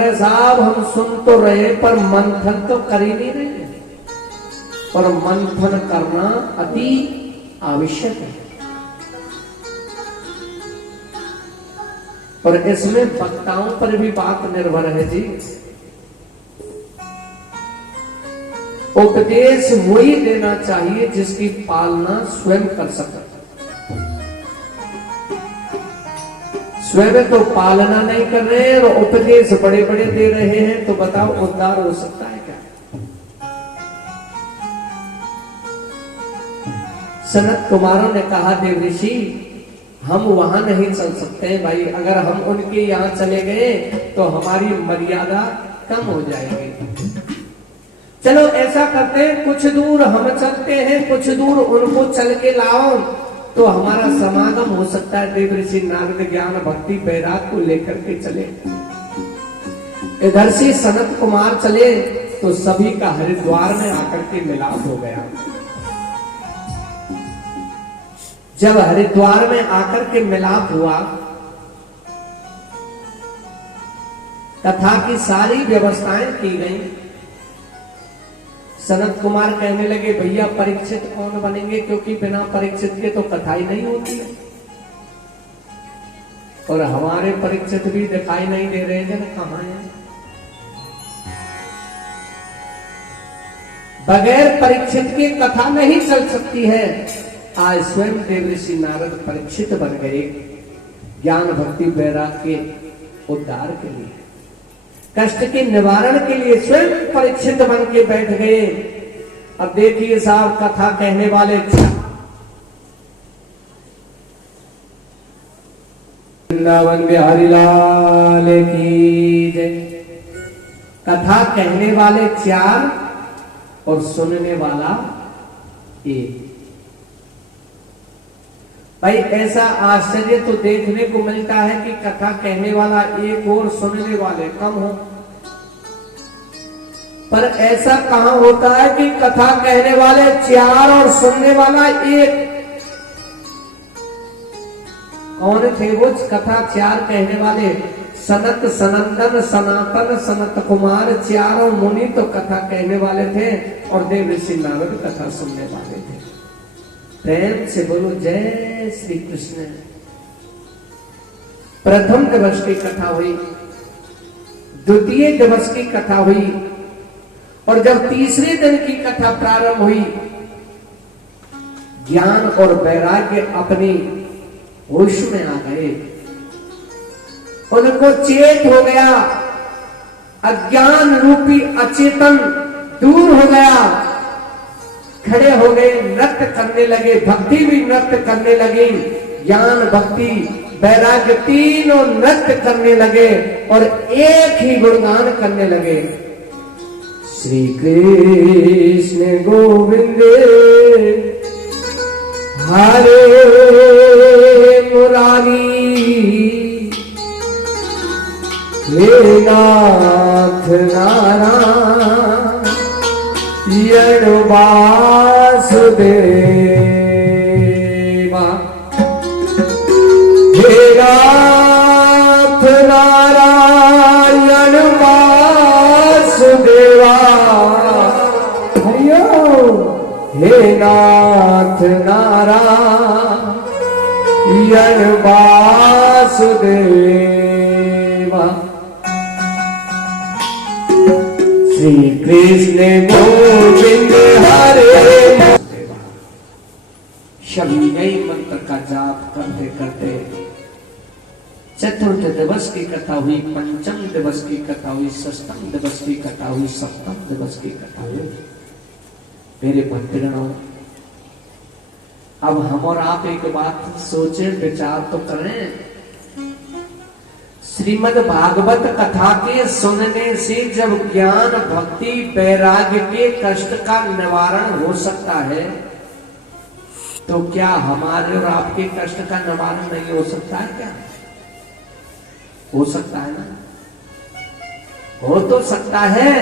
है साहब, हम सुन तो रहे पर मंथन तो कर ही नहीं रहे, और मंथन करना अति आवश्यक है। और इसमें वक्ताओं पर भी बात निर्भर है जी। उपदेश वही देना चाहिए जिसकी पालना स्वयं कर सके। स्वयं तो पालना नहीं कर रहे और उपदेश बड़े बड़े दे रहे हैं, तो बताओ उद्धार हो सकता है क्या? सनत कुमारों ने कहा, देव ऋषि हम वहां नहीं चल सकते हैं भाई, अगर हम उनके यहां चले गए तो हमारी मर्यादा कम हो जाएगी। चलो ऐसा करते हैं, कुछ दूर हम चलते हैं, कुछ दूर उनको चल के लाओ, तो हमारा समागम हो सकता है। देव ऋषि नारद ज्ञान भक्ति वैराग को लेकर के चले। इधर से सनत कुमार चले तो सभी का हरिद्वार में आकर के मिलाप हो गया। जब हरिद्वार में आकर के मिलाप हुआ, कथा की सारी व्यवस्थाएं की गई। सनत कुमार कहने लगे, भैया परीक्षित कौन बनेंगे, क्योंकि बिना परीक्षित के तो कथा ही नहीं होती है, और हमारे परीक्षित भी दिखाई नहीं दे रहे हैं, कहां हैं? बगैर परीक्षित के कथा नहीं चल सकती है। आज स्वयं देव ऋषि नारद परीक्षित बन गए, ज्ञान भक्ति वैराग के उद्धार के लिए, कष्ट के निवारण के लिए स्वयं परीक्षित बन के बैठ गए। अब देखिए साहब, कथा कहने वाले वृंदावन बिहारी लाल की जय। कथा कहने वाले 4 और सुनने वाला 1। भाई ऐसा आश्चर्य तो देखने को मिलता है कि कथा कहने वाला 1 और सुनने वाले कम हो, पर ऐसा कहां होता है कि कथा कहने वाले 4 और सुनने वाला 1। कौन थे वो कथा 4 कहने वाले? सनत, सनंदन, सनातन, सनत कुमार, 4 मुनि तो कथा कहने वाले थे, और देव ऋषि नारद कथा सुनने वाले थे। प्रेम से बोलो जय श्री कृष्ण। प्रथम दिवस की कथा हुई, द्वितीय दिवस की कथा हुई, और जब तीसरे दिन की कथा प्रारंभ हुई, ज्ञान और वैराग्य अपनी होश में आ गए, उनको चेत हो गया, अज्ञान रूपी अचेतन दूर हो गया, खड़े हो गए, नृत्य करने लगे, भक्ति भी नृत्य करने लगी, ज्ञान भक्ति वैराग्य तीनों नृत्य करने लगे और एक ही गुणगान करने लगे। श्री कृष्ण गोविंद हरे मुरारी, हे नाथ नारायण वासुदेवा, हे नाथ नारायण वासुदेवा, हे नाथ नारायण वासुदेवा। श्री कृष्ण गोविंद हरे। शबी नई मंत्र का जाप करते करते चतुर्थ दिवस की कथा हुई, पंचम दिवस की कथा हुई, षष्ठम दिवस की कथा हुई, सप्तम दिवस की कथा हुई। मेरे भक्तगणों, अब हम और आप एक बात सोचे, विचार तो करें। श्रीमद् भागवत कथा के सुनने से जब ज्ञान भक्ति वैराग्य के कष्ट का निवारण हो सकता है, तो क्या हमारे और आपके कष्ट का निवारण नहीं हो सकता है? क्या हो सकता है? ना हो तो सकता है,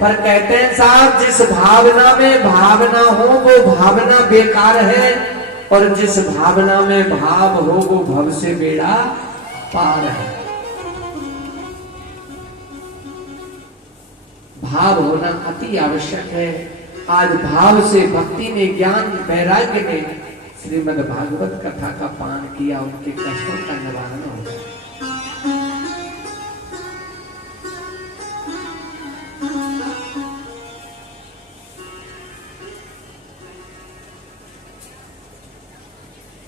पर कहते हैं साहब, जिस भावना में भावना हो वो भावना बेकार है, और जिस भावना में भाव हो वो भव से बेड़ा पार है। भाव होना अति आवश्यक है। आज भाव से भक्ति में, ज्ञान वैराग्य में श्रीमद् भागवत कथा का पान किया, उनके कष्टों का निवारण हो गया।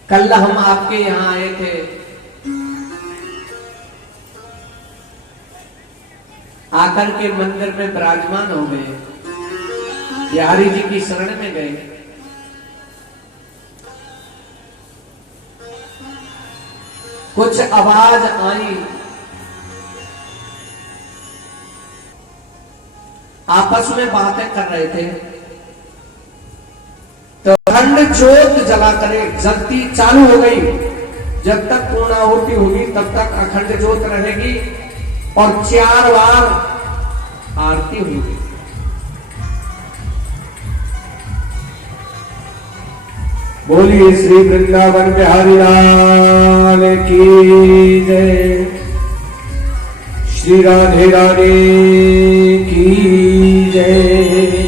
कल हम आपके यहां आए थे, आकर के मंदिर में विराजमान हो गए, बिहारी जी की शरण में गए। कुछ आवाज आई, आपस में बातें कर रहे थे, तो अखंड ज्योत जला करे जलती चालू हो गई। जब तक पूर्णाहुति होगी तब तक अखंड ज्योत रहेगी और 4 बार आरती होगी। बोलिए श्री वृंदावन बिहारी लाल की जय, श्री राधे राधे की जय।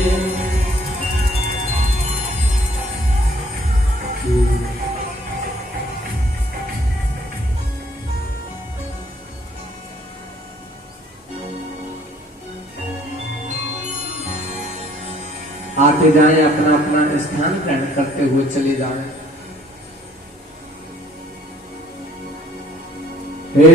आते जाएं, अपना अपना स्थान ग्रहण करते हुए चले जाएं। हे